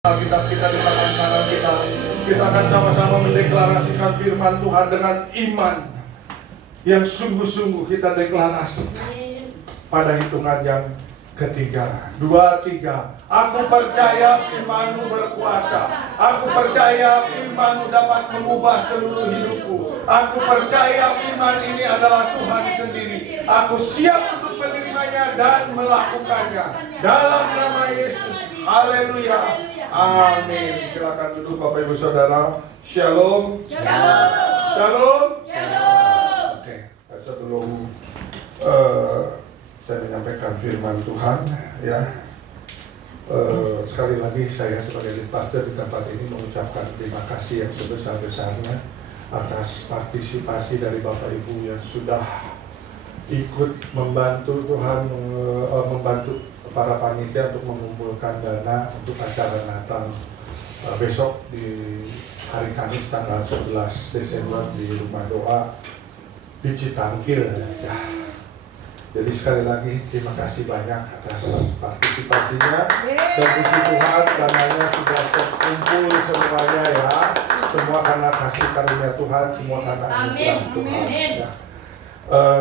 Alkitab kita di tangan kanan kita. Kita akan sama-sama mendeklarasikan firman Tuhan dengan iman yang sungguh-sungguh kita deklarasi pada hitungan yang ketiga. 2, 3. Aku percaya firman-Mu berkuasa. Aku percaya firman-Mu dapat mengubah seluruh hidupku. Aku percaya firman ini adalah Tuhan sendiri. Aku siap untuk menerimanya dan melakukannya. Dalam nama Yesus. Haleluya. Amin. Silakan duduk Bapak Ibu Saudara. Shalom. Shalom. Shalom. Shalom. Oke, sebelum saya menyampaikan firman Tuhan, ya, sekali lagi saya sebagai lead pastor di tempat ini mengucapkan terima kasih yang sebesar-besarnya atas partisipasi dari Bapak Ibu yang sudah ikut membantu Tuhan, membantu para panitia untuk mengumpulkan dana untuk acara Natal besok di hari Kamis tanggal 11 Desember di Rumah Doa di Citangkil, ya. Jadi sekali lagi terima kasih banyak atas partisipasinya dan puji Tuhan dananya sudah terkumpul semuanya, ya. Semua karena kasih karunia Tuhan, semua karena anugerah Tuhan, ya.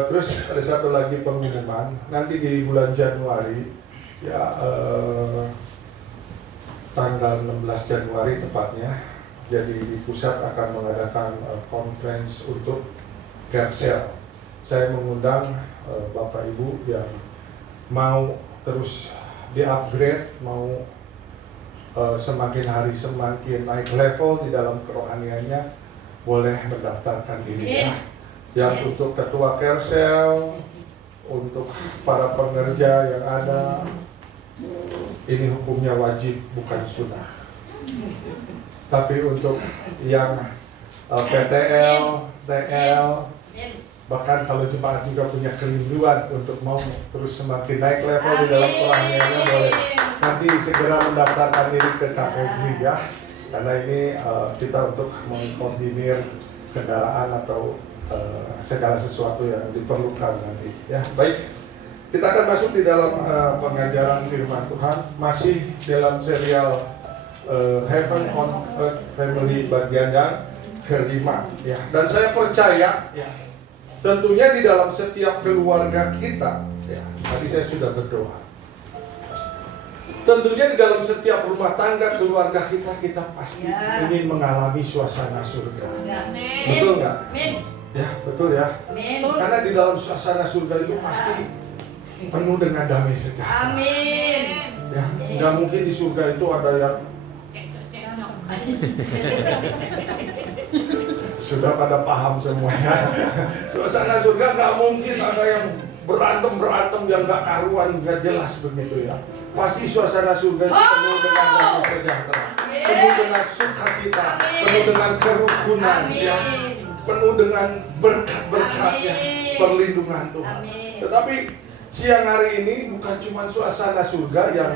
Terus ada satu lagi pengumuman, nanti di bulan Januari, ya, tanggal 16 Januari tepatnya, jadi di pusat akan mengadakan conference untuk Gersel. Saya mengundang Bapak Ibu yang mau terus di-upgrade, mau semakin hari semakin naik level di dalam kerohaniannya, boleh mendaftarkan diri, ya. Yang untuk ketua Gersel, untuk para pengerja yang ada, ini hukumnya wajib bukan sunnah. Tapi untuk yang PTL, TL, bahkan kalau jemaat juga punya kerinduan untuk mau terus semakin naik level di dalam kerohaniannya, boleh nanti segera mendaftarkan diri ke Kafedri, ya. Karena ini kita untuk mengkoordinir kendaraan atau segala sesuatu yang diperlukan nanti, ya. Baik, kita akan masuk di dalam pengajaran firman Tuhan, masih dalam serial Heaven on Earth Family bagian yang kelima, ya. Dan saya percaya, ya, tentunya di dalam setiap keluarga kita, ya, tadi saya sudah berdoa, tentunya di dalam setiap rumah tangga keluarga kita pasti ingin mengalami suasana surga. Betul nggak? Ya, betul, ya. Karena di dalam suasana surga itu pasti penuh dengan damai sejahtera. Amin. Ya, nggak mungkin di surga itu ada yang sudah pada paham semuanya. Suasana surga nggak mungkin ada yang berantem yang nggak karuan, nggak jelas begitu, ya. Pasti suasana surga itu penuh dengan damai sejahtera, penuh dengan sukacita, penuh dengan kerukunan, ya. Penuh dengan berkat-berkat, ya, perlindungan Tuhan. Tetapi siang hari ini bukan cuma suasana surga yang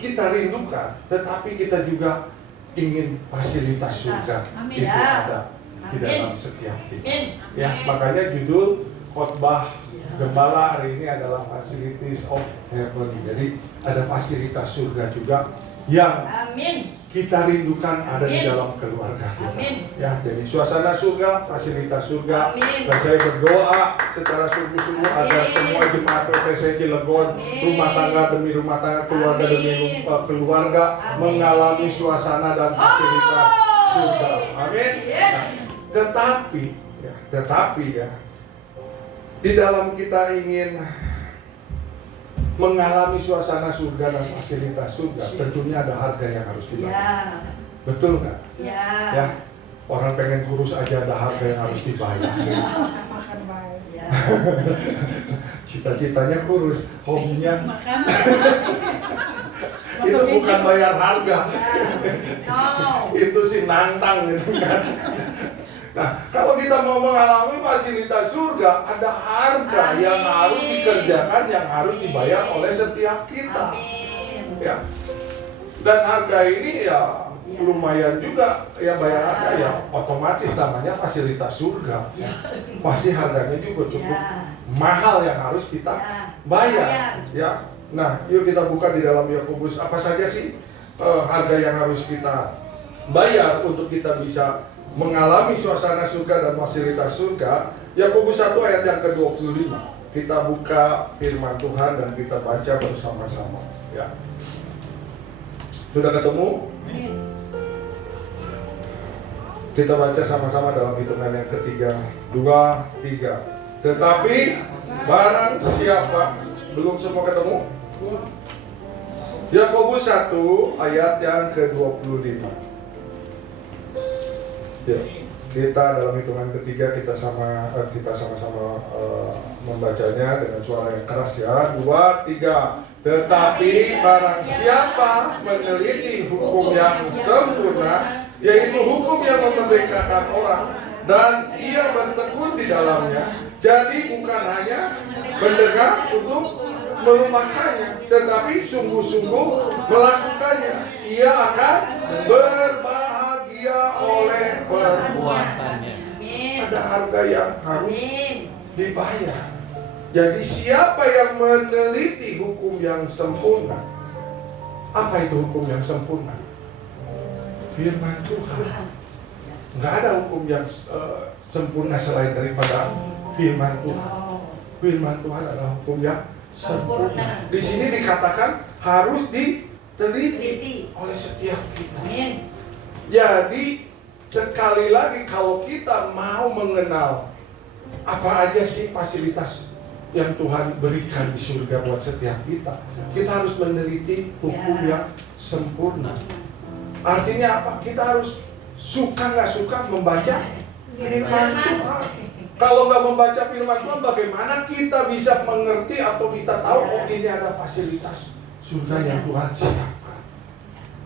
kita rindukan, tetapi kita juga ingin fasilitas surga itu ada di dalam setiap kita. Ya, makanya judul khotbah gembala hari ini adalah Facilities of Heaven. Jadi ada fasilitas surga juga yang kita rindukan ada di dalam keluarga kita. Ya, jadi suasana surga, fasilitas surga. Dan saya berdoa secara sungguh-sungguh agar semua jemaat PTC Cilegon, rumah tangga demi rumah tangga, keluarga demi keluarga mengalami suasana dan fasilitas surga. Amin. Nah, tetapi ya, di dalam kita ingin mengalami suasana surga dan fasilitas surga, tentunya ada harga yang harus dibayar. Betul nggak? Ya, orang pengen kurus aja ada harga yang harus dibayar. Cita-citanya kurus, hobinya itu bukan bayar harga. Itu sih nantang gitu kan. Nah, kalau kita mau mengalami fasilitas surga, ada harga yang harus dikerjakan, yang harus dibayar oleh setiap kita. Ya. Dan harga ini ya lumayan juga, ya, bayar harga ya otomatis namanya fasilitas surga. Pasti harganya juga cukup mahal yang harus kita bayar. Ya. Nah, yuk kita buka di dalam Yakobus, apa saja sih harga yang harus kita bayar untuk kita bisa mengalami suasana surga dan fasilitas surga. Yakobus 1 ayat yang ke-25. Kita buka firman Tuhan dan kita baca bersama-sama. Ya. Sudah ketemu? Kita baca sama-sama dalam hitungan yang ketiga, 2, 3. Tetapi barang siapa, belum semua ketemu? Yakobus 1 ayat yang ke-25. Ya, kita dalam hitungan ketiga kita sama-sama membacanya dengan suara yang keras ya. 2, 3. Tetapi barang siapa meneliti hukum yang sempurna, yaitu hukum yang memerdekakan orang, dan ia bertekun di dalamnya, jadi bukan hanya mendengar untuk melupakannya, tetapi sungguh-sungguh melakukannya, ia akan berbahagia oleh perbuatannya. Ada harga yang harus dibayar. Jadi siapa yang meneliti hukum yang sempurna? Apa itu hukum yang sempurna? Firman Tuhan. Nggak ada hukum yang sempurna selain daripada firman Tuhan. Firman Tuhan adalah hukum yang sempurna. Di sini dikatakan harus diteliti oleh setiap kita. Jadi sekali lagi kalau kita mau mengenal apa aja sih fasilitas yang Tuhan berikan di surga buat setiap kita, kita harus meneliti hukum yang sempurna. Artinya apa? Kita harus suka nggak suka membaca firman Tuhan. Kalau nggak membaca firman Tuhan, bagaimana kita bisa mengerti atau kita tahu oh ini ada fasilitas surga yang Tuhan siapkan.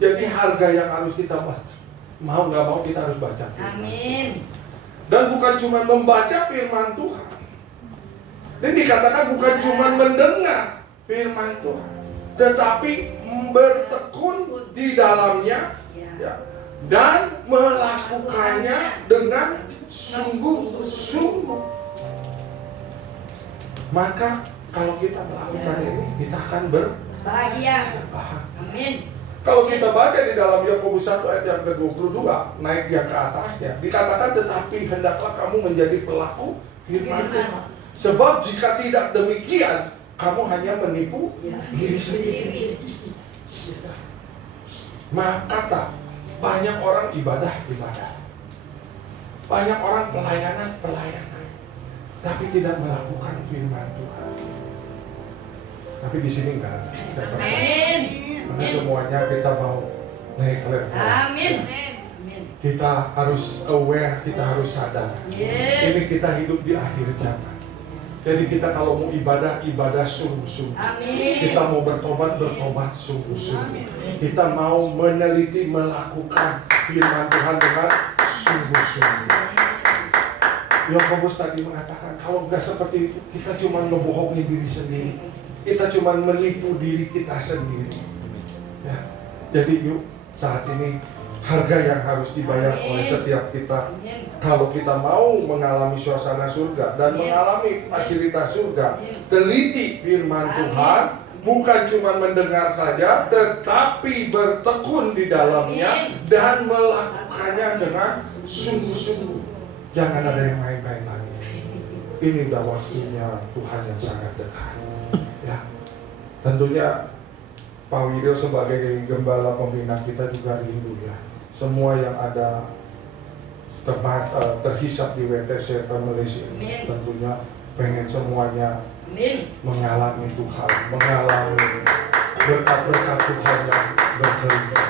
Jadi harga yang harus kita baca, mau nggak mau kita harus baca firman. Amin. Dan bukan cuma membaca firman Tuhan. Ini dikatakan bukan cuma mendengar firman Tuhan, tetapi bertekun di dalamnya ya, dan melakukannya dengan sungguh-sungguh. Maka kalau kita melakukan ini, kita akan berbahagia. Amin. Kalau kita baca di dalam Yakobus 1 ayat yang ke-22, naik yang ke atasnya, dikatakan tetapi hendaklah kamu menjadi pelaku firman Tuhan. Sebab jika tidak demikian, kamu hanya menipu diri sendiri. Maka banyak orang ibadah, banyak orang pelayanan, tapi tidak melakukan firman Tuhan. Tapi di sini enggak ada. Karena semuanya kita mau naik level. Amin. Kita harus aware, kita harus sadar. Ini kita hidup di akhir zaman. Jadi kita kalau mau ibadah sungguh-sungguh. Kita mau bertobat sungguh-sungguh. Kita mau meneliti, melakukan firman Tuhan dengan sungguh-sungguh. Yakobus tadi mengatakan kalau nggak seperti itu, kita cuma ngebohongi diri sendiri. Kita cuma menipu diri kita sendiri. Ya. Jadi yuk saat ini harga yang harus dibayar oleh setiap kita. Kalau kita mau mengalami suasana surga dan mengalami fasilitas surga, teliti firman Tuhan, bukan cuma mendengar saja, tetapi bertekun di dalamnya dan melakukannya dengan sungguh-sungguh. Jangan ada yang main-main lagi. Ini udah waktunya Tuhan yang sangat dekat. Ya, tentunya Pak Widyo sebagai gembala pembina kita juga rindu ya. Semua yang ada terhisap di WTC Family tentunya pengen semuanya mengalami Tuhan, mengalami berkat-berkat Tuhan yang berlimpah.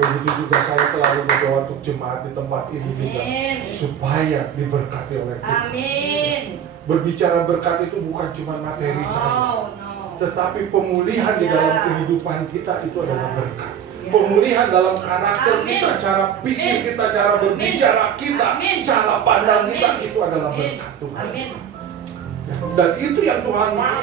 Begitu juga saya selalu berdoa untuk jemaat di tempat ini juga supaya diberkati oleh Tuhan. Amin. Berbicara berkat itu bukan cuma materi saja, tetapi pemulihan di dalam kehidupan kita itu adalah berkat. Pemulihan dalam karakter kita, cara pikir kita, cara berbicara kita, cara pandang kita, itu adalah berkat Tuhan. Dan itu yang Tuhan mau.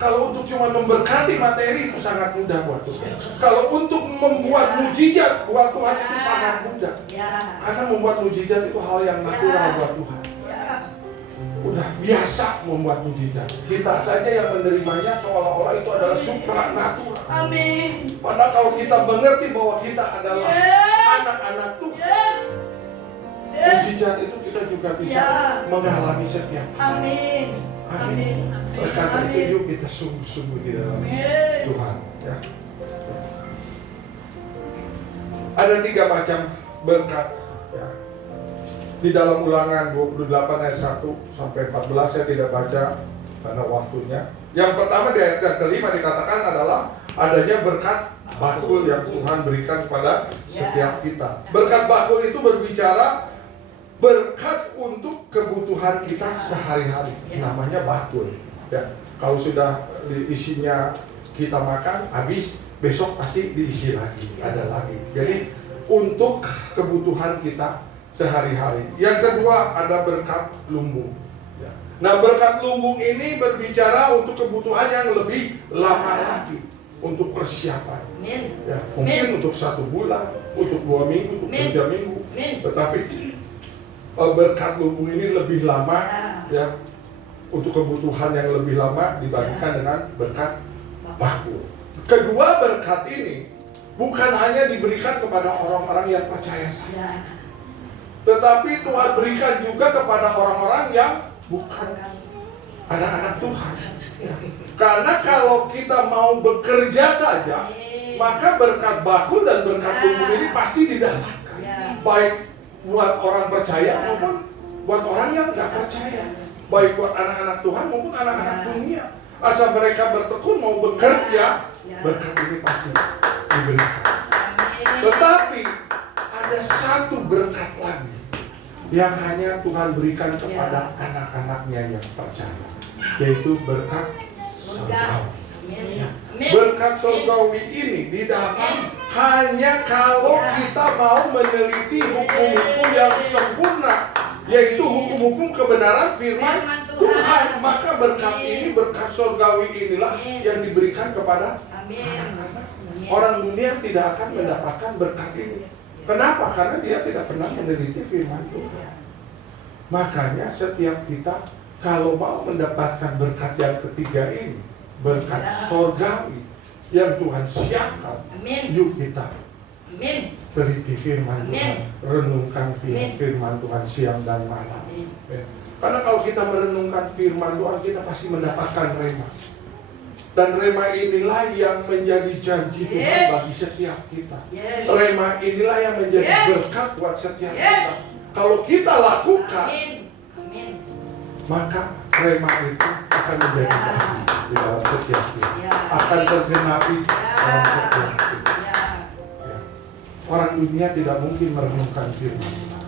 Kalau untuk cuma memberkati materi itu sangat mudah buat Tuhan. Kalau untuk membuat mujizat buat Tuhan itu sangat mudah. Karena membuat mujizat itu hal yang natural buat Tuhan. udah biasa membuat mujizat. Kita saja yang menerimanya seolah-olah itu adalah supranatural. Amin. Padahal kalau kita mengerti bahwa kita adalah anak-anak Tuhan, mujizat itu kita juga bisa mengalami setiap hari. Amin. Amin. Oleh karena itu yuk kita sungguh-sungguh di dalam Tuhan. Ya. Ada 3 macam berkat. Ya. Di dalam Ulangan 28 ayat 1 sampai 14 saya tidak baca karena waktunya. Yang pertama di ayat yang kelima dikatakan adalah adanya berkat bakul yang Tuhan berikan kepada setiap kita. Berkat bakul itu berbicara berkat untuk kebutuhan kita sehari-hari. Namanya bakul. Ya. Kalau sudah isinya kita makan habis, besok pasti diisi lagi, ada lagi. Jadi untuk kebutuhan kita sehari-hari. Yang kedua ada berkat lumbung. Ya. Nah berkat lumbung ini berbicara untuk kebutuhan yang lebih lama lagi, untuk persiapan. Ya, mungkin untuk 1 bulan, untuk 2 minggu, untuk 3 minggu. Tetapi berkat lumbung ini lebih lama, ya, untuk kebutuhan yang lebih lama dibandingkan dengan berkat bakul. Kedua berkat ini bukan hanya diberikan kepada orang-orang yang percaya saja, tetapi Tuhan berikan juga kepada orang-orang yang bukan anak-anak Tuhan. Ya. Karena kalau kita mau bekerja saja, maka berkat bakul dan berkat lumbung ini pasti didapatkan. Baik buat orang percaya maupun buat orang yang nggak percaya. Baik buat anak-anak Tuhan maupun anak-anak dunia. Asal mereka bertekun mau bekerja, berkat ini pasti diberikan. Tetapi ada satu berkat lagi yang hanya Tuhan berikan kepada anak-anaknya yang percaya, yaitu berkat surgawi. Berkat surgawi ini didapat hanya kalau kita mau meneliti hukum-hukum yang sempurna, yaitu hukum-hukum kebenaran firman Tuhan. Maka berkat ini, berkat surgawi inilah yang diberikan kepada anak-anak. Orang dunia tidak akan mendapatkan berkat ini. Kenapa? Karena dia tidak pernah meneliti firman Tuhan. Makanya setiap kita kalau mau mendapatkan berkat yang ketiga ini, berkat surgawi yang Tuhan siapkan, yuk kita teliti firman Tuhan, renungkan firman Tuhan siang dan malam. Karena kalau kita merenungkan firman Tuhan, kita pasti mendapatkan rema. Dan rema inilah yang menjadi janji Tuhan bagi setiap kita. Rema inilah yang menjadi berkat buat setiap kita. Kalau kita lakukan, maka rema itu akan menjadi janji di dalam setiap kita, akan tergenapi dalam setiap kita. Ya. Orang dunia tidak mungkin merenungkan firman Tuhan.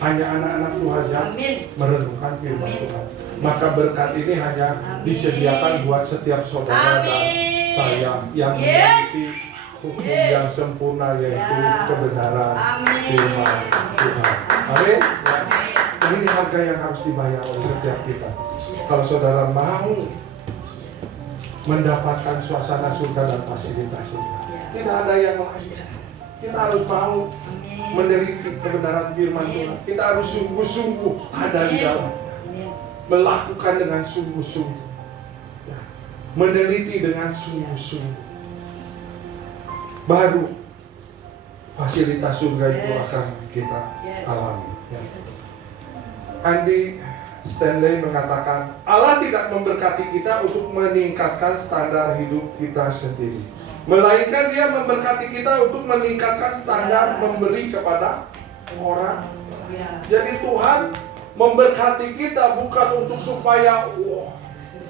Hanya anak-anak Tuhan yang merenungkan firman Tuhan. Maka berkat ini hanya disediakan buat setiap saudara dan saya yang memiliki hukum yang sempurna, yaitu kebenaran firman Tuhan. Amin. Ini harga yang harus dibayar oleh setiap kita. Kalau saudara mau mendapatkan suasana surga dan fasilitas surga, tidak ada yang lain. Kita harus mau meneliti kebenaran firman Tuhan. Kita harus sungguh-sungguh ada di dalam, melakukan dengan sungguh-sungguh, ya, meneliti dengan sungguh-sungguh. Baru fasilitas surga itu akan kita alami. Ya. Andy Stanley mengatakan, Allah tidak memberkati kita untuk meningkatkan standar hidup kita sendiri, melainkan Dia memberkati kita untuk meningkatkan standar memberi kepada orang. Jadi Tuhan memberkati kita bukan untuk supaya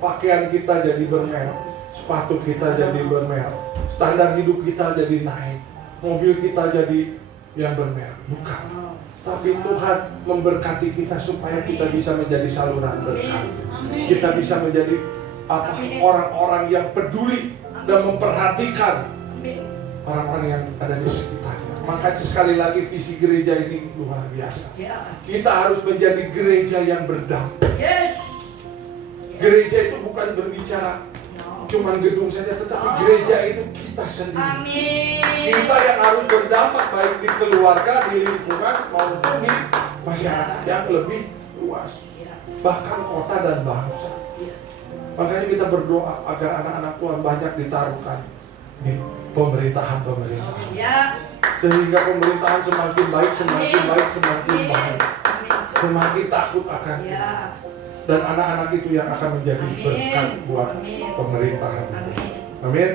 pakaian kita jadi bermerek, sepatu kita jadi bermerek, standar hidup kita jadi naik, mobil kita jadi yang bermerek. Bukan. Tapi Tuhan memberkati kita supaya kita bisa menjadi saluran berkat. Kita bisa menjadi orang-orang yang peduli dan memperhatikan orang-orang yang ada di sekitarnya. Makanya sekali lagi visi gereja ini luar biasa. Kita harus menjadi gereja yang berdampak. Gereja itu bukan berbicara cuma gedung saja, tetapi gereja itu kita sendiri. Kita yang harus berdampak baik di keluarga, di lingkungan maupun di masyarakat yang lebih luas. bahkan kota dan bangsa. Makanya kita berdoa agar anak-anak Tuhan banyak ditaruhkan di pemerintahan-pemerintahan. Sehingga pemerintahan semakin baik, semakin baik, semakin baik. Semakin takut akan kita. Dan anak-anak itu yang akan menjadi berkat buat pemerintahan. Amin.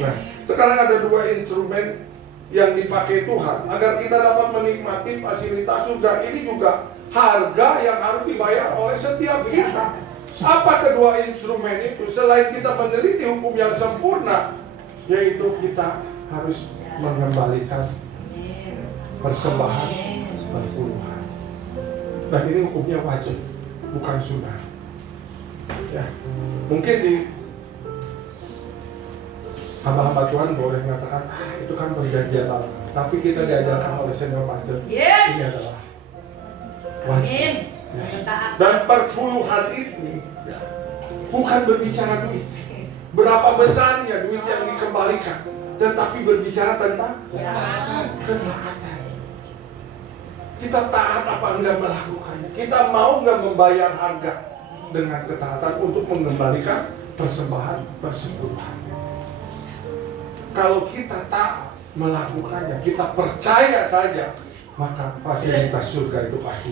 Nah, sekarang ada dua instrumen yang dipakai Tuhan agar kita dapat menikmati fasilitas surga. Ini juga harga yang harus dibayar oleh setiap kita. Apa kedua instrumen itu? Selain kita meneliti hukum yang sempurna, yaitu kita harus mengembalikan persembahan perpuluhan. Dan ini hukumnya wajib, bukan sunnah. Ya, mungkin di hamba-hamba Tuhan boleh mengatakan, itu kan perjanjian lama. Tapi kita diajarkan oleh senior pastor, ini adalah wajib. Ya. Dan perpuluhan ini bukan berbicara duit, berapa besarnya duit yang dikembalikan, tetapi berbicara tentang ketaatan. Kita taat apa enggak melakukannya? Kita mau enggak membayar harga dengan ketaatan untuk mengembalikan persembahan persepuluhan? Kalau kita taat melakukannya, kita percaya saja, maka fasilitas surga itu pasti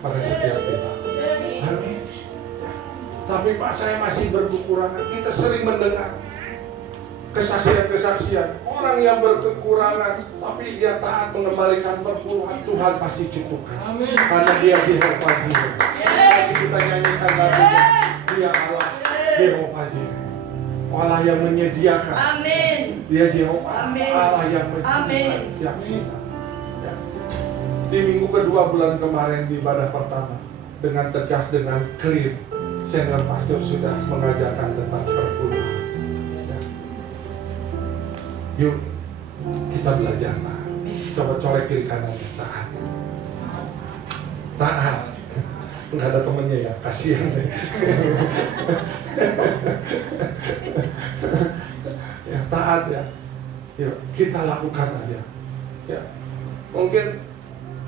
pada setiap kita. Amin. Tapi Pak, saya masih berkekurangan. Kita sering mendengar kesaksian-kesaksian orang yang berkekurangan, tapi dia taat mengembalikan perpuluhan. Tuhan pasti cukupkan. Amin. Karena dia Jehovah Jireh. Jadi kita nyanyikan lagunya, dia Allah Jehovah Jireh, Allah yang menyediakan. Amin. Dia Jehovah Allah yang menyediakan tiap kita. Ya. Di minggu kedua bulan kemarin di ibadah pertama, dengan tegas, dengan clear, senior pastor sudah mengajarkan tentang perpuluhan. Yuk, kita belajar lah. Coba colek kiri kanannya, taat. Taat. Enggak ada temennya ya, kasihan deh. Ya, taat ya. Yuk, kita lakukan aja. Ya, mungkin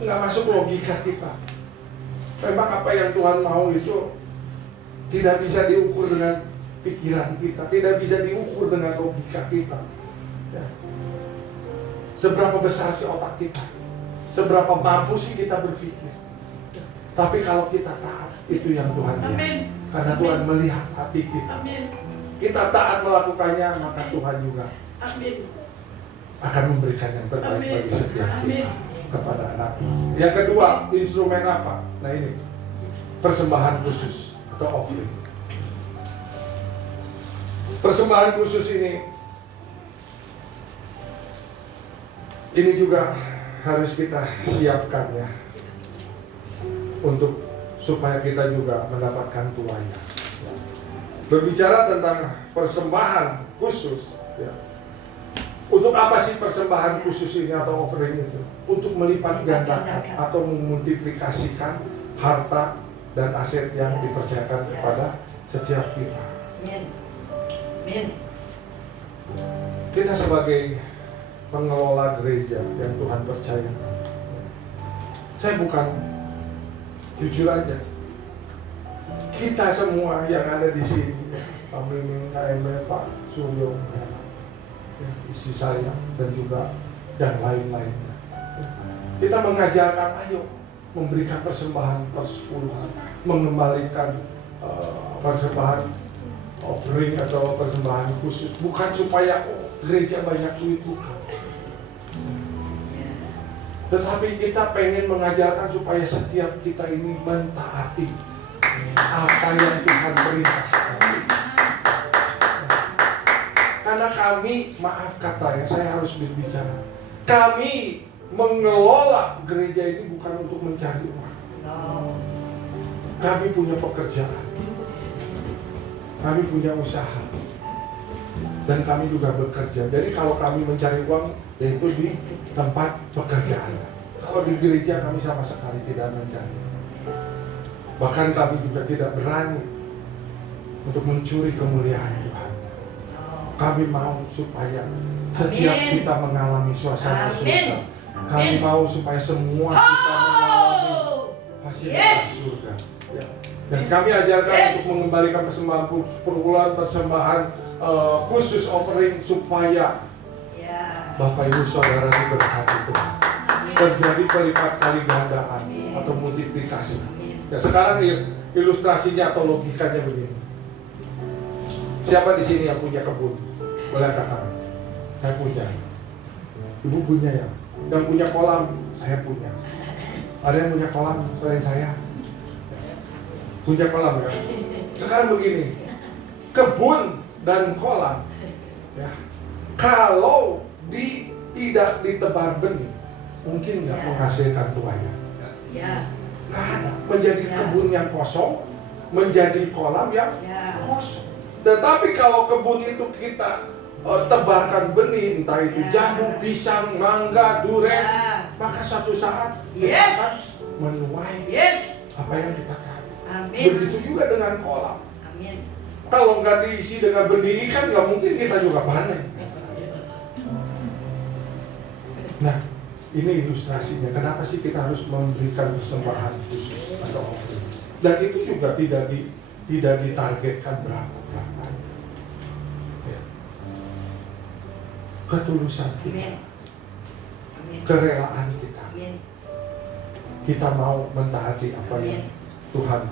nggak masuk logika kita. Memang apa yang Tuhan mau itu tidak bisa diukur dengan pikiran kita, tidak bisa diukur dengan logika kita. Ya. Seberapa besar sih otak kita? Seberapa mampu sih kita berpikir? Ya. Tapi kalau kita taat, itu yang Tuhan lihat. Karena Tuhan melihat hati kita. Kita taat melakukannya, maka Tuhan juga akan memberikan yang terbaik bagi setiap kita kepada anak. Yang kedua, instrumen apa? Nah ini, persembahan khusus atau offering. Persembahan khusus ini juga harus kita siapkan ya, untuk supaya kita juga mendapatkan tuanya. Berbicara tentang persembahan khusus ya. Untuk apa sih persembahan khusus ini atau offering itu? Untuk melipat gandakan atau memultiplikasikan harta dan aset yang dipercayakan kepada setiap kita. Kita sebagai pengelola gereja yang Tuhan percayakan, saya bukan, jujur aja, kita semua yang ada di sini, Pak Mimin, Pak Suryo, istri saya dan juga dan lain-lainnya, kita mengajarkan ayo memberikan persembahan persepuluhan, mengembalikan persembahan offering atau persembahan khusus, bukan supaya gereja banyak duit, bukan. Tetapi kita pengen mengajarkan supaya setiap kita ini mentaati apa yang Tuhan perintahkan. Karena kami, maaf katanya, saya harus berbicara, kami mengelola gereja ini bukan untuk mencari uang. Kami punya pekerjaan, kami punya usaha, dan kami juga bekerja. Jadi kalau kami mencari uang, yaitu di tempat pekerjaan. Kalau di gereja kami sama sekali tidak mencari. Bahkan kami juga tidak berani untuk mencuri kemuliaan Tuhan. Kami mau supaya setiap kita mengalami suasana surga. Kami mau supaya semua kita mengalami fasilitas surga. Ya. Dan kami ajarkan untuk mengembalikan persembahan persembahan khusus offering supaya Bapak Ibu Saudara diberkati Tuhan. Terjadi berlipat kali gandaan atau multiplikasi. Ya, sekarang ilustrasinya atau logikanya begini. Siapa di sini yang punya kebun? Boleh katakan, saya punya. Ibu punya ya. Yang punya kolam, saya punya. Ada yang punya kolam selain saya? Punya kolam ya. Sekarang begini, kebun dan kolam, ya, kalau tidak ditebar benih, mungkin nggak menghasilkan tuanya. Nggak ada. Menjadi kebun yang kosong, menjadi kolam yang kosong. Tetapi kalau kebun itu kita tebarkan benih, entah itu jamu, pisang, mangga, durian, maka suatu saat kita akan menuai apa yang kita tanam. Begitu juga dengan kolam. Kalau nggak diisi dengan benih ikan, nggak mungkin kita juga panen. Nah, ini ilustrasinya. Kenapa sih kita harus memberikan persembahan khusus atau offering? Dan itu juga tidak ditargetkan berapa. Ya. Ketulusan kita, kerelaan kita. Kita mau mentaati apa yang Tuhan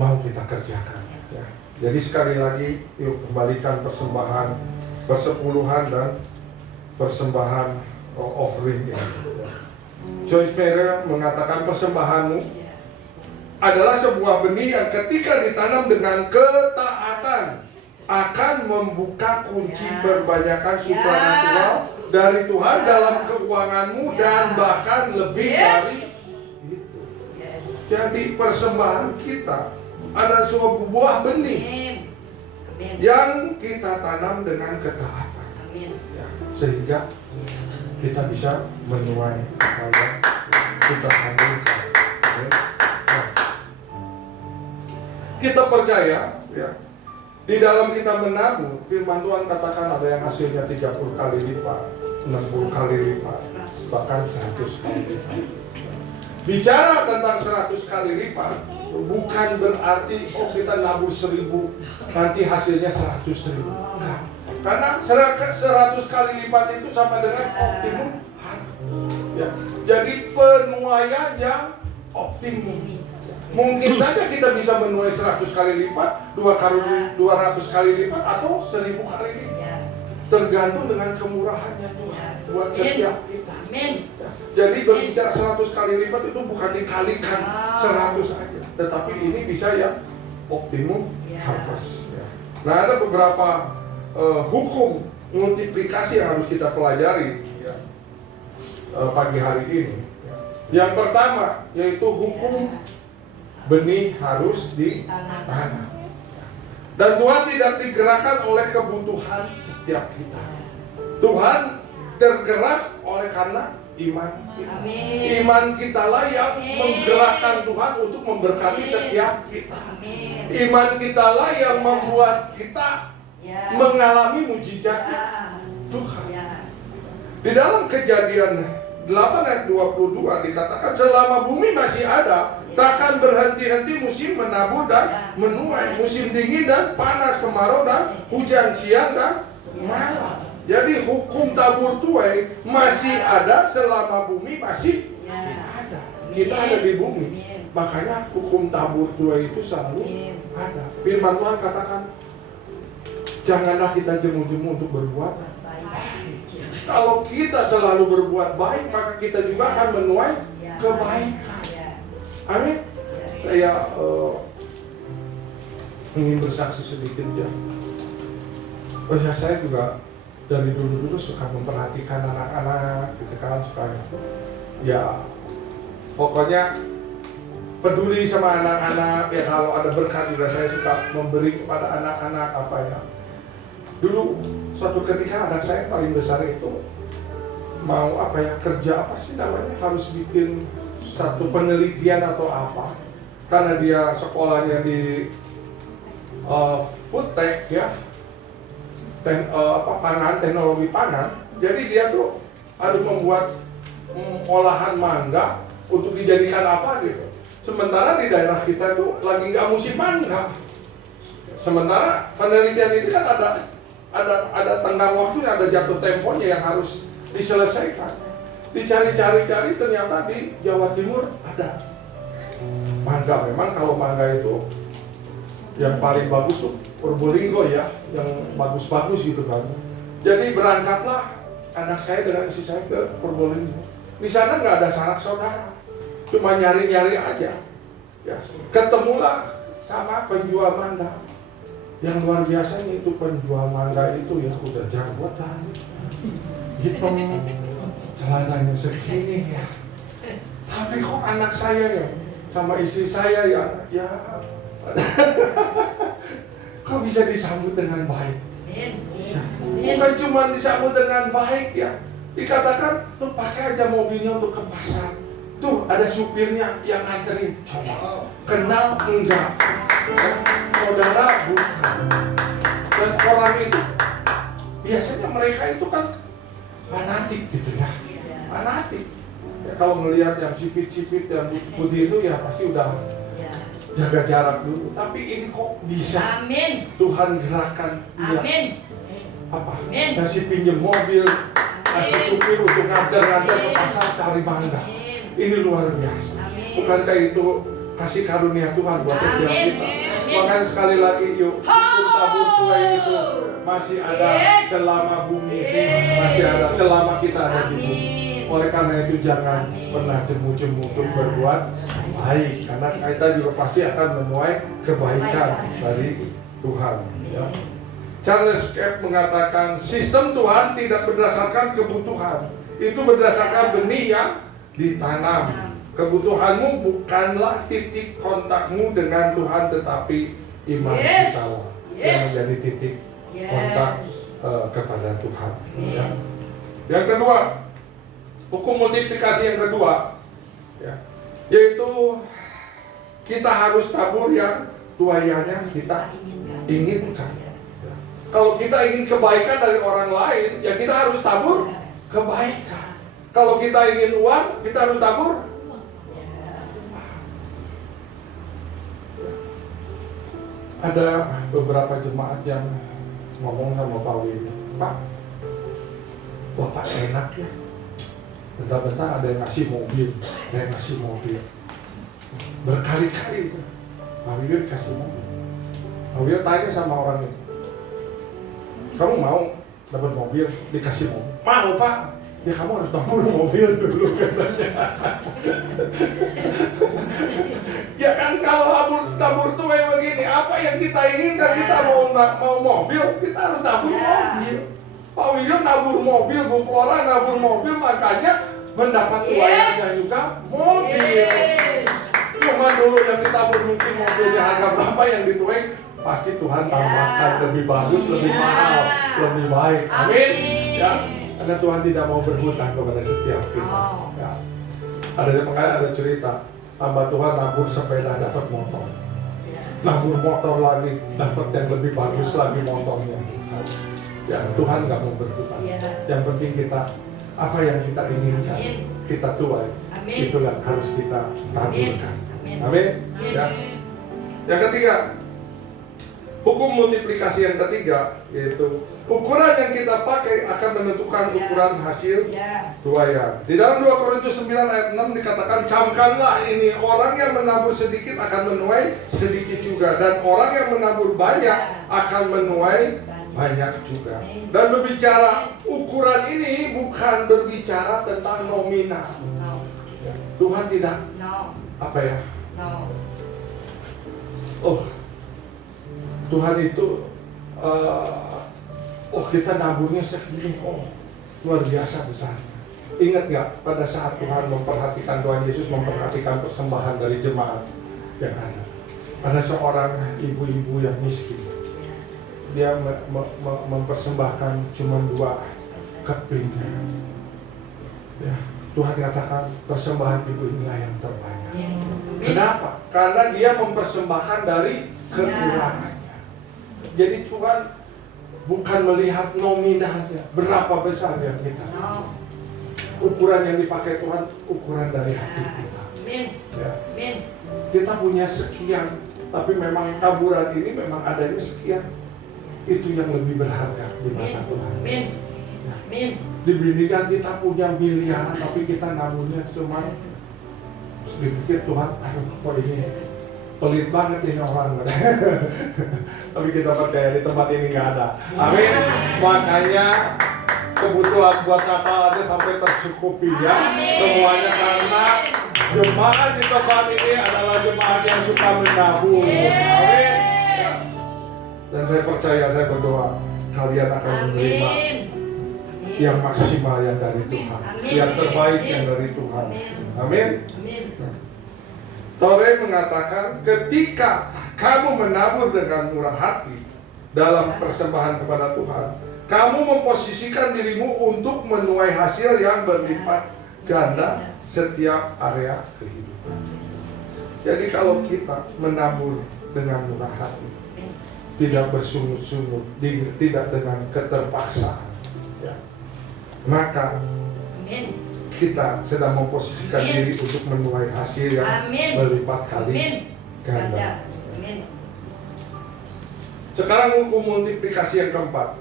mau kita kerjakan. Ya. Jadi sekali lagi, yuk kembalikan persembahan persepuluhan dan persembahan offering ini. Joyce Meyer mengatakan persembahanmu adalah sebuah benih yang ketika ditanam dengan ketaatan akan membuka kunci perbanyakan supranatural dari Tuhan dalam keuanganmu dan bahkan lebih dari itu. Jadi persembahan kita adalah sebuah benih yang kita tanam dengan ketaatan. Ya, sehingga kita bisa menuai apa yang kita hadirkan. Nah, kita percaya, ya, di dalam kita menabur, firman Tuhan katakan ada yang hasilnya 30 kali lipat, 60 kali lipat, bahkan 100 kali lipat. Bicara tentang 100 kali lipat, bukan berarti kita nabur 1000 nanti hasilnya 100.000. Nah, karena 100 kali lipat itu sama dengan optimum. Ya, jadi penuaian yang optimum. Mungkin saja kita bisa menuai 100 kali lipat, 200 kali lipat, atau 1000 kali lipat. Tergantung dengan kemurahannya Tuhan buat setiap kita. Ya, jadi berbicara 100 kali lipat itu bukan dikalikan 100 aja, tetapi ini bisa yang optimum harvest. Ya. Nah, ada beberapa hukum multiplikasi yang harus kita pelajari pagi hari ini. Yang pertama yaitu hukum benih harus ditanam. Dan Tuhan tidak digerakkan oleh kebutuhan setiap kita. Tuhan tergerak oleh karena iman kita. Iman kita lah yang menggerakkan Tuhan untuk memberkati setiap kita. Iman kita lah yang membuat kita mengalami mujizat Tuhan. Di dalam Kejadian 8 ayat 22 dikatakan selama bumi masih ada, takkan berhenti-henti musim menabur dan menuai, musim dingin dan panas, kemarau dan hujan, siang dan malam. Jadi hukum tabur tuai masih ada selama bumi masih ada. Kita ada di bumi. Makanya hukum tabur tuai itu selalu ada. Firman Tuhan katakan, janganlah kita jemu-jemu untuk berbuat baik. Kalau kita selalu berbuat baik, maka kita juga akan menuai kebaikan. Amin. Saya ingin bersaksi sedikit ya. Oh ya, saya juga dari dulu suka memperhatikan anak-anak, gitu kan, supaya ya pokoknya peduli sama anak-anak. Ya kalau ada berkat juga saya suka memberi kepada anak-anak apa ya. Dulu suatu ketika anak saya paling besar itu mau apa ya, kerja apa sih namanya, harus bikin satu penelitian atau apa, karena dia sekolahnya di food tech ya, pangan, teknologi pangan. Jadi dia tuh harus membuat olahan mangga untuk dijadikan apa gitu. Sementara di daerah kita tuh lagi nggak musim mangga. Sementara penelitian ini kan ada tenggang waktunya, ada jatuh temponya yang harus diselesaikan. Dicari-cari ternyata di Jawa Timur ada mangga. Memang kalau mangga itu yang paling bagus tuh Purbolinggo ya, yang bagus-bagus gitu kan. Jadi berangkatlah anak saya dengan istri saya ke Purbolinggo. Di sana nggak ada sanak saudara, cuma nyari-nyari aja. Ya, ketemulah sama penjual mangga. Yang luar biasanya itu penjual mangga itu ya udah janggotan, hitam, celananya segini ya. Tapi kok anak saya ya sama istri saya ya kok bisa disambut dengan baik? Ya, bukan cuma disambut dengan baik ya. Dikatakan tuh pakai aja mobilnya untuk ke pasar. Tuh ada supirnya yang nganterin. Coba kenal enggak? Ya, saudara bukan. Dan orang itu biasanya mereka itu kan fanatik gitu ya. Fanatik. Ya, kalau melihat yang sipit-sipit yang putih itu ya pasti udah jaga jarak dulu. Tapi ini kok bisa? Amin. Tuhan gerakan dia. Amin. Apa? Amin. Kasih pinjam mobil, kasih supir untuk nganter-nganter ke pasar cari mangga. Ini luar biasa. Amin. Bukankah itu kasih karunia Tuhan buat setiap kita? Makanya sekali lagi yuk, tabur tuai itu masih ada selama bumi ini, masih ada selama kita ada di bumi. Oleh karena itu jangan pernah jemu-jemu untuk berbuat baik, karena kita juga pasti akan menuai kebaikan dari Tuhan. Ya. Charles Cap mengatakan sistem Tuhan tidak berdasarkan kebutuhan, itu berdasarkan benih yang ditanam. Kebutuhanmu bukanlah titik kontakmu dengan Tuhan, tetapi iman kita yang menjadi titik kontak kepada Tuhan. Ya. Yang kedua, hukum multiplikasi yang kedua, ya, yaitu kita harus tabur yang tuaiannya kita inginkan. Ya. Kalau kita ingin kebaikan dari orang lain, ya kita harus tabur kebaikan. Kalau kita ingin uang, kita harus tabur. Ada beberapa jemaat yang ngomong sama Pak Willy, Pak, Bapak enak ya. Bentar-bentar ada yang ngasih mobil, ada yang ngasih mobil. Berkali-kali itu Pak Willy kasih mobil. Pak Willy tanya sama orang itu, kamu mau dapat mobil, dikasih mobil? Mau Pak. Ya kamu harus tabur mobil dulu katanya. Ya kan kalau tabur tuh kayak begini, apa yang kita inginkan, kita mau mobil, kita harus tabur mobil. Pak William nabur mobil, Bu Flora nabur mobil, makanya mendapat tuaiannya juga mobil. Cuma dulu yang ditabur mungkin mobilnya harga berapa, yang dituai pasti Tuhan tambahkan lebih bagus, lebih mahal, lebih baik. Amin. Ya. Karena Tuhan tidak mau berhutang kepada setiap kita. Ya. Ada cerita, hamba Tuhan nabur sepeda dapat motor, nabur motor lagi dapat yang lebih bagus lagi motornya. Ya, Tuhan nggak mau berhutang. Yang penting kita apa yang kita inginkan, kita tuai, itu yang harus kita taburkan. Amin. Ya. Yang ketiga, hukum multiplikasi yang ketiga, yaitu ukuran yang kita pakai akan menentukan ukuran hasil tuaian. Di dalam 2 Korintus 9 ayat 6 dikatakan, camkanlah ini, orang yang menabur sedikit akan menuai sedikit juga, dan orang yang menabur banyak akan menuai banyak juga. Dan berbicara ukuran ini bukan berbicara tentang nominal. Tuhan tidak apa ya? Oh, Tuhan itu kita naburnya segini, luar biasa besar. Ingat nggak pada saat Tuhan memperhatikan, Tuhan Yesus memperhatikan persembahan dari jemaat yang ada. Ada seorang ibu-ibu yang miskin. Dia mempersembahkan cuma 2 keping. Ya, Tuhan katakan persembahan ibu inilah yang terbanyak. Kenapa? Karena dia mempersembahkan dari kekurangannya. Jadi Tuhan bukan melihat nominalnya, berapa besarnya kita. Ukuran yang dipakai Tuhan, ukuran dari hati kita. Ya. Kita punya sekian, tapi memang taburan ini memang adanya sekian. Itu yang lebih berharga di mata Tuhan. Amin. Amin. Dibandingkan kita punya miliaran, tapi kita nabungnya cuma dipikir Tuhan, aduh kok ini pelit banget ini orang. Tapi kita percaya di tempat ini nggak ada. Amin. Makanya kebutuhan buat Natal aja sampai tercukupi ya. Semuanya karena jemaat di tempat ini adalah jemaat yang suka menabung. Amin. Dan saya percaya, saya berdoa kalian akan menerima yang maksimal yang dari Tuhan, yang terbaik yang dari Tuhan. Amin. Tore mengatakan, ketika kamu menabur dengan murah hati dalam persembahan kepada Tuhan, kamu memposisikan dirimu untuk menuai hasil yang berlipat ganda setiap area kehidupan. Jadi kalau kita menabur dengan murah hati, tidak bersungut-sungut, tidak dengan keterpaksaan, ya, maka kita sedang memposisikan diri untuk menuai hasil yang berlipat kali ganda. Sekarang hukum multiplikasi yang keempat.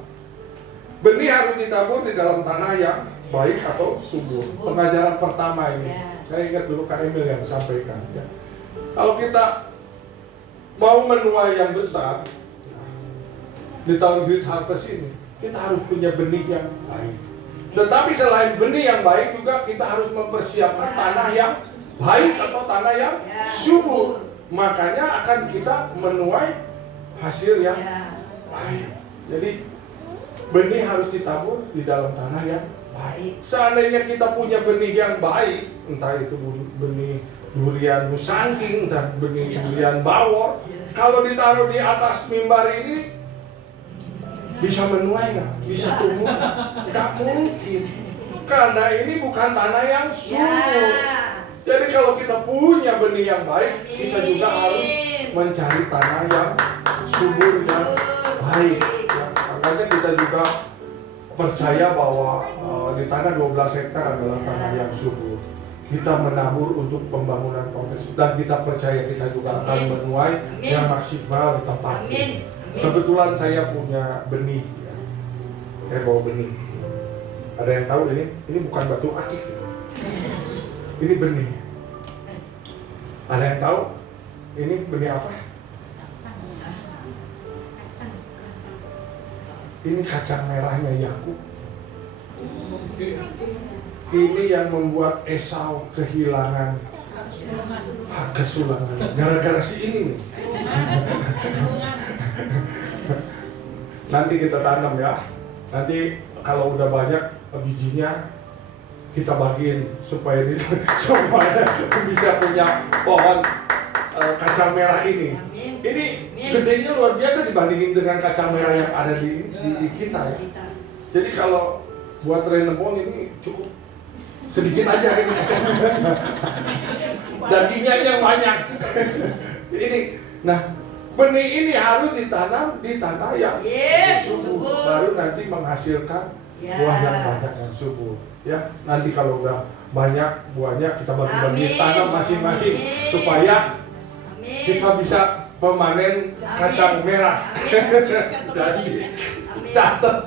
Benih harus ditabur di dalam tanah yang baik atau subur. Pengajaran pertama ini, saya ingat dulu Kak Emil yang sampaikan. Ya. Kalau kita mau menuai yang besar di tahun Great Harvest ini, kita harus punya benih yang baik. Tetapi selain benih yang baik juga kita harus mempersiapkan tanah yang baik atau tanah yang subur. Makanya akan kita menuai hasil yang baik. Jadi benih harus ditabur di dalam tanah yang baik. Seandainya kita punya benih yang baik, entah itu benih durian nusangking, entah benih durian bawor, kalau ditaruh di atas mimbar ini bisa menuai nggak? Bisa tumbuh? Nggak mungkin, karena ini bukan tanah yang subur. Jadi kalau kita punya benih yang baik, kita juga harus mencari tanah yang subur yang baik. Ya, makanya kita juga percaya bahwa di tanah 12 hektar adalah tanah yang subur. Kita menabur untuk pembangunan kompleks dan kita percaya kita juga akan menuai yang maksimal di tempat ini. Kebetulan saya punya benih, ya. Saya bawa benih. Ada yang tahu ini? Ini bukan batu akik, ya. Ini benih. Ada yang tahu? Ini benih apa? Ini kacang merahnya Yakub. Ini yang membuat Esau kehilangan hak kesulangan gara-gara si ini nih. Nanti kita tanam ya. Nanti kalau udah banyak bijinya kita bagiin supaya semuanya bisa punya pohon kacang merah ini. Ini gedenya luar biasa dibandingin dengan kacang merah yang ada di kita ya. Jadi kalau buat renebon ini cukup sedikit aja ini. Dagingnya yang banyak. Ini, nah benih ini harus ditanam di tanah yang subur, baru nanti menghasilkan buah yang banyak yang subur. Ya, nanti kalau udah banyak buahnya kita bagi-bagi tanam masing-masing supaya kita bisa memanen kacang merah. Jadi catat.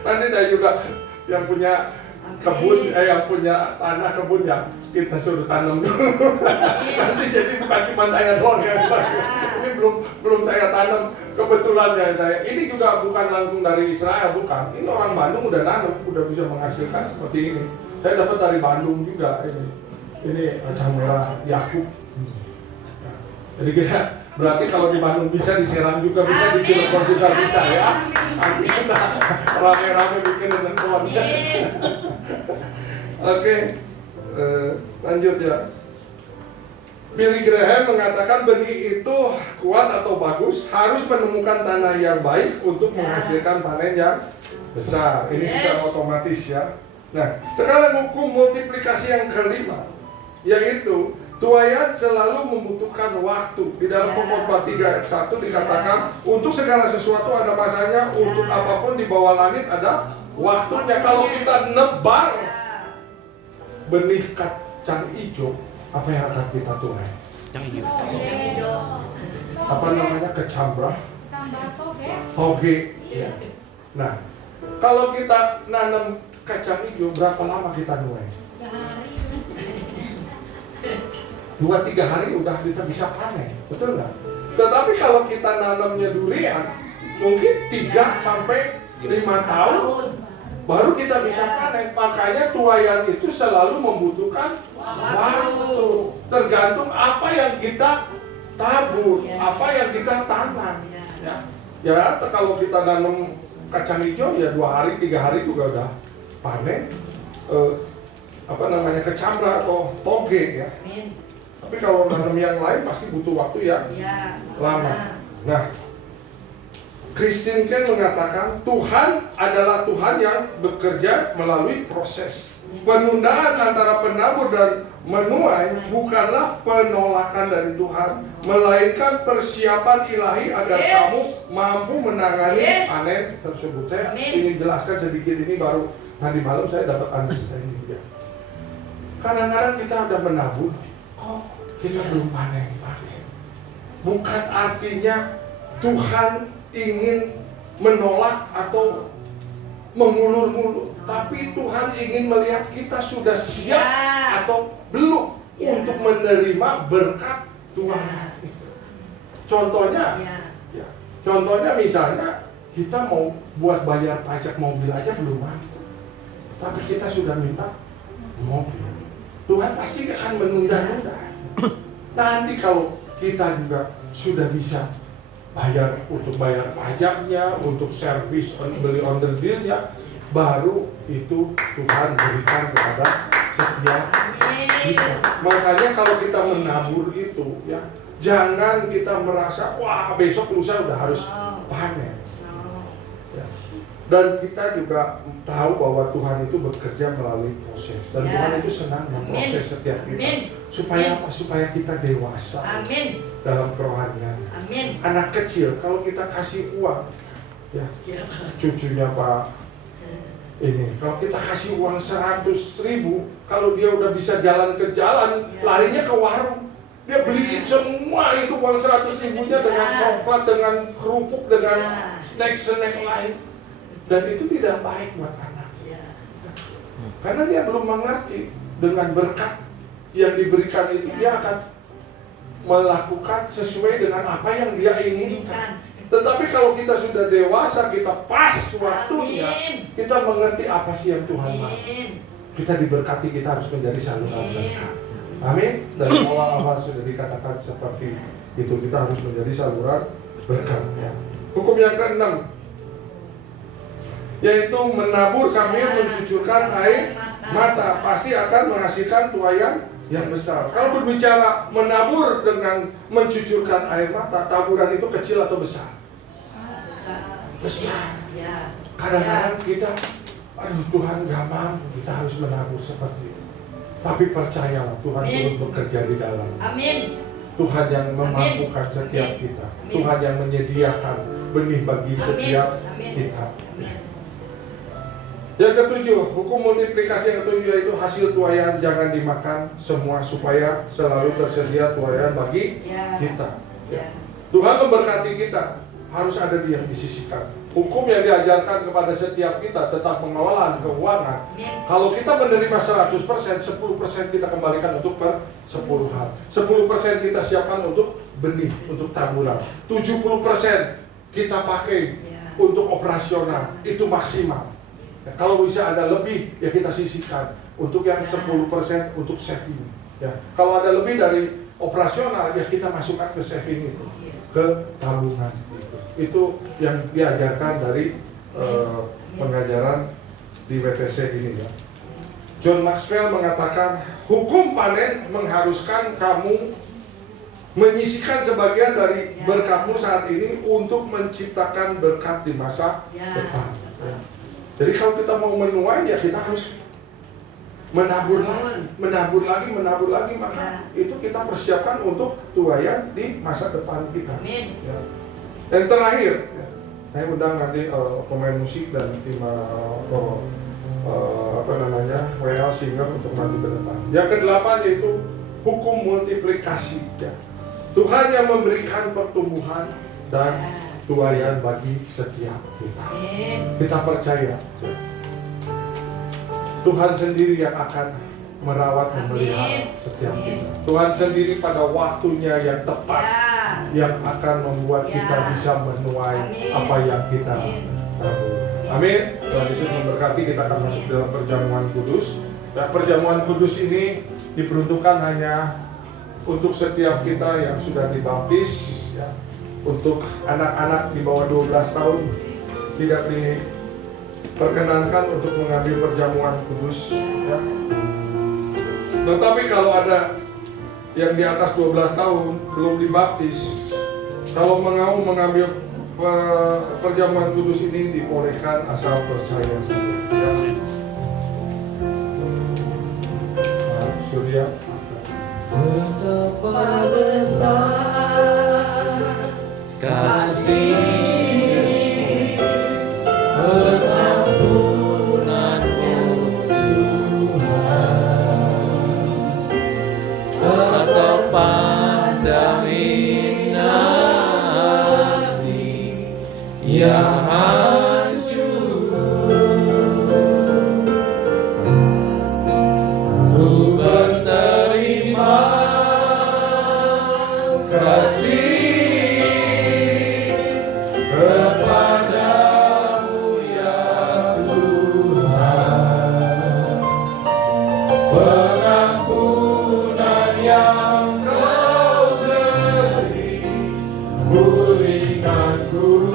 Nanti saya juga yang punya kebun, yang punya tanah kebun yang kita suruh tanam dulu. Nanti jadi bukan cuma saya doang yang ini belum saya tanam. Kebetulan ya saya ini juga bukan langsung dari Israel, bukan. Ini orang Bandung udah nanam, udah bisa menghasilkan seperti ini. Saya dapat dari Bandung juga ini. Ini kacang merah Yakub. Jadi kita berarti kalau di Bandung bisa disiram juga, bisa di Cirebon juga bisa ya. Nanti kita rame-rame bikin dengan keluarga. Oke, lanjut ya. Billy Graham mengatakan benih itu kuat atau bagus harus menemukan tanah yang baik untuk menghasilkan panen yang besar. Ini secara otomatis ya. Nah, sekarang hukum multiplikasi yang kelima, yaitu tuaian selalu membutuhkan waktu. Di dalam Pengkhotbah 3 ayat 1 dikatakan, untuk segala sesuatu ada masanya, untuk apapun di bawah langit ada waktunya. Kalau kita nebar benih kacang hijau, apa yang akan kita tuai? Yang hijau. Yang hijau. Apa namanya? Kecambah, Cambah toge. toge. Ya. Nah, kalau kita nanam kacang hijau, berapa lama kita nuai? 3 hari. 2-3 hari udah kita bisa panen, betul nggak? Tetapi kalau kita nanamnya durian, mungkin 3-5 tahun baru kita bisa panen. Makanya tuaian itu selalu membutuhkan waktu. Tergantung apa yang kita tabur, apa yang kita tanam. Ya, kalau kita nanam kacang hijau ya 2 hari, 3 hari juga udah panen. Apa namanya, kecambah atau toge ya. Tapi kalau nanam yang lain pasti butuh waktu yang lama. Nah, Christine Ken mengatakan Tuhan adalah Tuhan yang bekerja melalui proses. Penundaan antara penabur dan menuai bukanlah penolakan dari Tuhan, melainkan persiapan ilahi agar kamu mampu menangani panen tersebut. Saya ingin jelaskan sedikit ini, baru tadi malam saya dapat understanding ya. Kadang-kadang kita udah menabur, kok kita belum panen. Bukan artinya Tuhan ingin menolak atau mengulur-ngulur, tapi Tuhan ingin melihat kita sudah siap atau belum untuk menerima berkat Tuhan. Contohnya, contohnya misalnya kita mau buat bayar pajak mobil aja belum mampu, tapi kita sudah minta mobil. Tuhan pasti akan menunda-nunda. Nanti kalau kita juga sudah bisa bayar untuk bayar pajaknya, untuk servis beli onder dealnya, baru itu Tuhan berikan kepada setiap kita. Makanya kalau kita menabur itu ya, jangan kita merasa wah besok lusa udah harus panen. Ya. Dan kita juga tahu bahwa Tuhan itu bekerja melalui proses, dan Tuhan itu senang memproses setiap kita. Supaya apa? Supaya kita dewasa dalam kerohanian. Anak kecil kalau kita kasih uang, ya cucunya Pak ini, kalau kita kasih uang 100.000, kalau dia udah bisa jalan ke jalan, larinya ke warung. Dia beli semua itu uang 100.000-nya dengan coklat, dengan kerupuk, dengan snack-snack lain. Dan itu tidak baik buat anak. Karena dia belum mengerti dengan berkat yang diberikan itu, dia akan melakukan sesuai dengan apa yang dia inginkan. Tetapi kalau kita sudah dewasa, kita pas waktunya, kita mengerti apa sih yang Tuhan mau. Kita diberkati, kita harus menjadi saluran berkat. Amin. Dari awal-awal sudah dikatakan seperti itu, kita harus menjadi saluran berkat. Ya. Hukum yang ke-6, yaitu menabur sambil mencucurkan air mata, pasti akan menghasilkan tuaian yang besar. Kalau berbicara menabur dengan mencucurkan air mata, taburan itu kecil atau besar? Besar. Kadang-kadang kita, aduh Tuhan gak mampu, kita harus menabur seperti itu. Tapi percayalah, Tuhan turut bekerja di dalam. Amin. Tuhan yang memampukan setiap kita. Tuhan yang menyediakan benih bagi setiap kita. Yang ketujuh, hukum multiplikasi yang ketujuh yaitu hasil tuaian jangan dimakan semua, supaya selalu tersedia tuaian bagi kita. Tuhan memberkati kita, harus ada yang disisihkan. Hukum yang diajarkan kepada setiap kita tentang pengelolaan keuangan. Kalau kita menerima 100%, 10% kita kembalikan untuk persepuluhan. 10% kita siapkan untuk benih, untuk taburan. 70% kita pakai untuk operasional, itu maksimal. Ya, kalau bisa ada lebih, ya kita sisihkan untuk yang 10% untuk saving. Ya, kalau ada lebih dari operasional, ya kita masukkan ke saving itu, ke tabungan itu. Itu yang diajarkan dari pengajaran di WTC ini ya. John Maxwell mengatakan hukum panen mengharuskan kamu menyisihkan sebagian dari berkatmu saat ini untuk menciptakan berkat di masa depan. Ya. Jadi kalau kita mau menuai, ya kita harus menabur lagi, maka itu kita persiapkan untuk tuaian di masa depan kita. Ya. Yang terakhir, ya, saya undang nanti pemain musik dan tim WL singer untuk maju ke depan. Yang ke-8 yaitu hukum multiplikasi ya. Tuhan yang memberikan pertumbuhan dan tuayan bagi setiap kita. Kita percaya ya. Tuhan sendiri yang akan merawat, memelihara setiap kita. Tuhan sendiri pada waktunya yang tepat yang akan membuat kita bisa menuai apa yang kita tabur. Amin. Tuhan Yesus memberkati. Kita akan masuk dalam perjamuan kudus. Dan perjamuan kudus ini diperuntukkan hanya untuk setiap kita yang sudah dibaptis ya. Untuk anak-anak di bawah 12 tahun tidak diperkenankan untuk mengambil perjamuan kudus ya. Tetapi kalau ada yang di atas 12 tahun belum dibaptis, kalau mau mengambil perjamuan kudus ini dibolehkan asal percaya saja. Ya. Nah, Surya. Betapa besar kasih pengampunanmu Tuhan, telah kau pandang indah hati yang hancur. Ku berterima kasih kepadamu ya Tuhan, pengampunan yang kau beri pulihkanku.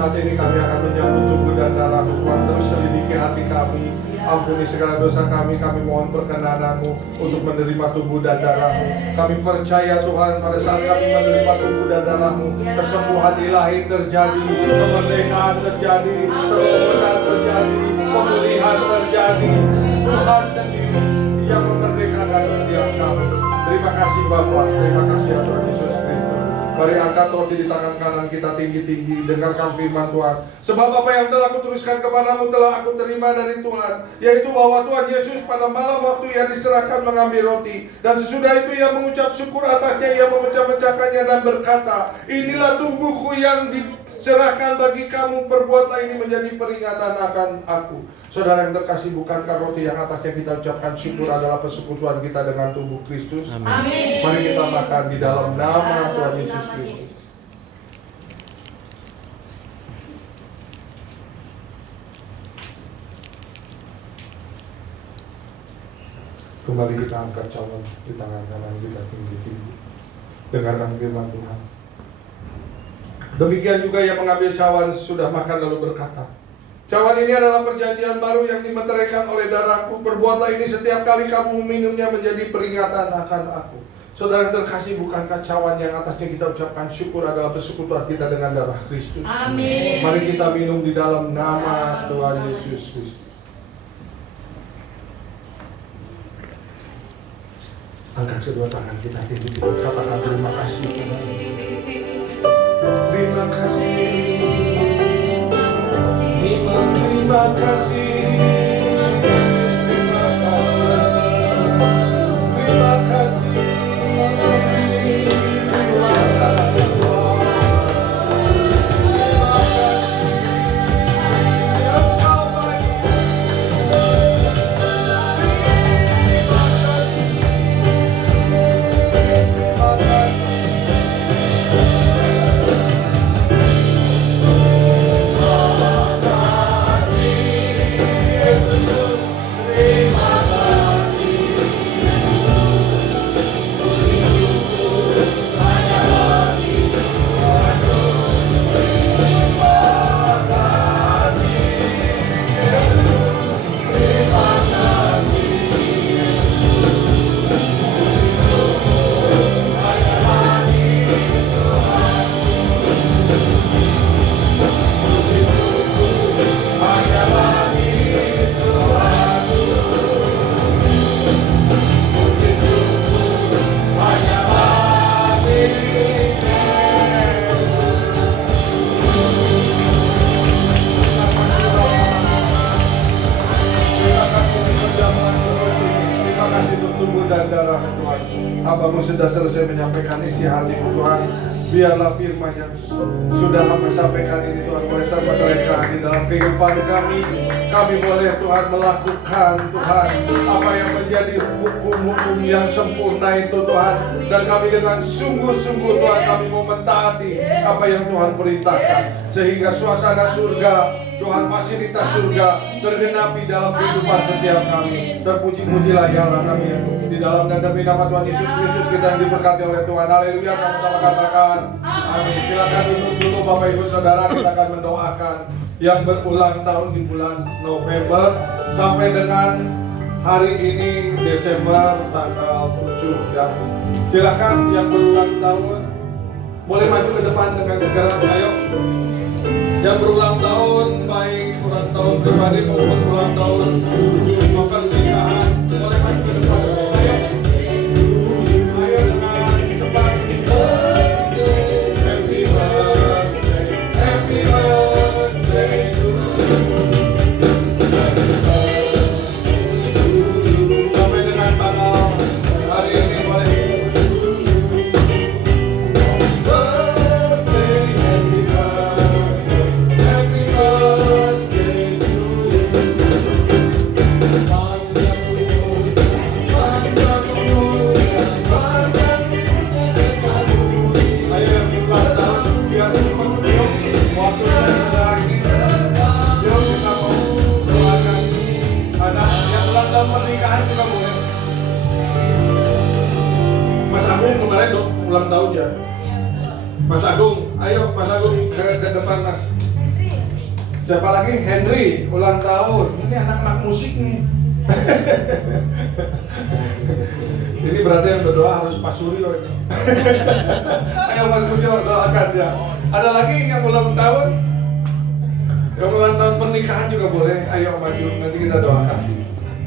Saat ini kami akan menyambut tubuh dan darah-Mu Tuhan. Terus selidiki hati kami, ampuni segala dosa kami. Kami mohon perkenanan-Mu untuk menerima tubuh dan darah-Mu. Kami percaya Tuhan, pada saat kami menerima tubuh dan darah-Mu, kesembuhan ilahi terjadi, kemerdekaan terjadi, terobosan terjadi, pemulihan terjadi. Tuhan sendiri yang memerdekakan setiap kami. Terima kasih Bapa, terima kasih ya Tuhan Yesus Kristus. Mari angkat roti di tangan kanan kita tinggi-tinggi, dengarkan firman Tuhan. Sebab apa yang telah kutuliskan kepadamu telah aku terima dari Tuhan, yaitu bahwa Tuhan Yesus pada malam waktu ia diserahkan mengambil roti, dan sesudah itu ia mengucap syukur atasnya, ia memecah-mecahkannya dan berkata, inilah tubuhku yang diserahkan bagi kamu, perbuatlah ini menjadi peringatan akan aku. Saudara yang terkasih, bukankah roti yang atasnya kita ucapkan syukur adalah persekutuan kita dengan tubuh Kristus? Amin. Mari kita makan di dalam nama Tuhan Yesus Kristus. Kembali kita angkat cawan di tangan kanan kita tinggi-tinggi. Dengarkan firman Tuhan. Demikian juga ia mengambil cawan sudah makan lalu berkata, cawan ini adalah perjanjian baru yang dimeteraikan oleh darahku. Perbuatlah ini setiap kali kamu meminumnya menjadi peringatan akan aku. Saudara terkasih, bukan kacauan yang atasnya kita ucapkan syukur adalah persekutuan kita dengan darah Kristus. Amin. Mari kita minum di dalam nama Tuhan Yesus Kristus. Angkat kedua tangan kita tinggi, katakan terima kasih Tuhan. Terima kasih. Terima kasih. Terima kasih. Terima kasih. Hamba-Mu sudah selesai menyampaikan isi hati-Mu Tuhan. Biarlah firman yang sudah hamba sampaikan ini Tuhan boleh terberkati dalam kehidupan kami. Kami boleh Tuhan melakukan Tuhan apa yang menjadi hukum-hukum yang sempurna itu Tuhan. Dan kami dengan sungguh-sungguh Tuhan kami mau mentaati apa yang Tuhan perintahkan. Sehingga suasana surga Tuhan, fasilitas surga tergenapi dalam kehidupan setiap kami. Terpuji-pujilah ya Allah kami yang di dalam dan demi nama Tuhan Yesus Kristus kita yang diberkati oleh Tuhan. Haleluya, sama-sama katakan amin. Silakan duduk dulu Bapak Ibu Saudara, kita akan mendoakan yang berulang tahun di bulan November sampai dengan hari ini Desember tanggal 7 ya. Silakan yang berulang tahun boleh maju ke depan dengan segera, ayo. Yang berulang tahun, baik ulang tahun pribadi maupun ulang tahun pernikahan, boleh maju ke depan. Ayo, ayo dengan cepat. Happy birthday to you. Sampai dengan tanggal hari ini boleh. Pernikahan juga boleh. Mas Agung kemarin ulang tahun ya. Mas Agung, ayo Mas Agung ke depan Mas. Siapa lagi? Henry ulang tahun. Ini anak-anak musik nih. Ini berarti yang berdoa harus Pak Suryo ini. Ayo Mas Suryo doakan ya. Ada lagi yang ulang tahun? Yang ulang tahun pernikahan juga boleh. Ayo maju, nanti kita doakan.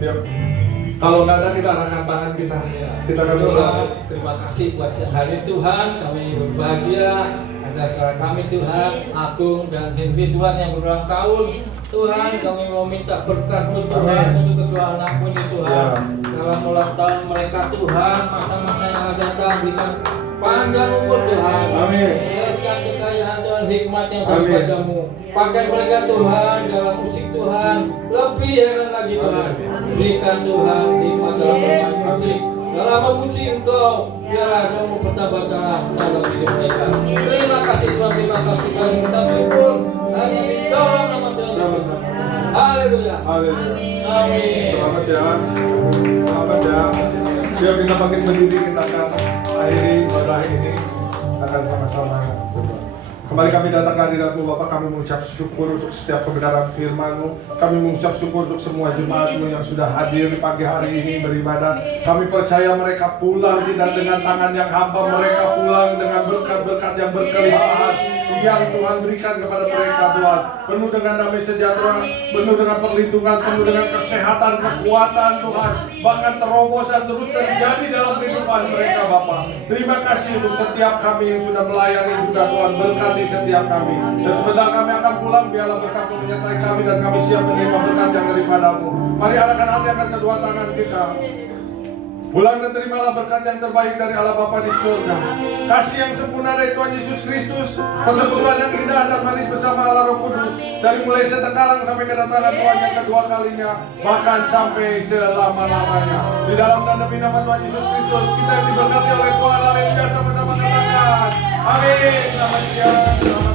Yuk. Kalau nggak ada kita arahkan tangan kita. Kita akan berdoa. Terima kasih buat hari Tuhan, kami berbahagia atas saudara kami Tuhan, Agung dan Henry Tuhan yang berulang tahun. Tuhan, kami mau minta berkat-Mu Tuhan untuk kedua anakmu ini Tuhan. Dalam ulang tahun mereka Tuhan, masa-masa yang akan datang berikan panjang umur Tuhan. Amin. Berikan kekayaan Tuhan, hikmat yang daripadamu. Pakai mereka Tuhan dalam musik Tuhan, lebih heran lagi Tuhan. Berikan Tuhan hikmat dalam bermain musik, dalam memuji Engkau. Biarlah Kamu bertambah dalam hidup mereka. Terima kasih Tuhan, terima kasih kami mengucap syukur hanya di dalam nama Tuhan Yesus. Haleluya. Haleluya. Amin. Selamat ya. Selamat ya. Yuk kita makin berdiri, kita akan akhiri ibadah ini. Akan sama-sama berdoa. Kembali kami datang ke hadirat-Mu Bapa, kami mengucap syukur untuk setiap kebenaran firman-Mu. Kami mengucap syukur untuk semua jemaat-Mu yang sudah hadir di pagi hari ini beribadah. Kami percaya mereka pulang tidak dengan tangan yang hampa, mereka pulang dengan berkat-berkat yang berkelimpahan yang Tuhan berikan kepada mereka, Tuhan. Penuh dengan damai sejahtera, penuh dengan perlindungan, penuh dengan kesehatan, kekuatan, Tuhan. Bahkan terobosan terus terjadi dalam kehidupan mereka, Bapa. Terima kasih untuk setiap kami yang sudah melayani juga, Tuhan. Berkati setiap kami. Dan sebentar kami akan pulang, biarlah berkat-Mu menyertai kami dan kami siap menerima berkat yang daripada-Mu. Mari arahkan hati akan kedua tangan kita. Pulang dan terimalah berkat yang terbaik dari Allah Bapa di surga. Kasih yang sempurna dari Tuhan Yesus Kristus, persekutuan yang indah dan manis bersama Allah Roh Kudus, dari mulai sekarang sampai kedatangan Tuhan yang kedua kalinya, bahkan sampai selama-lamanya. Di dalam dan demi nama Tuhan Yesus Kristus, kita yang diberkati oleh Tuhan, haleluya, sama-sama katakan amin. Selamat siang.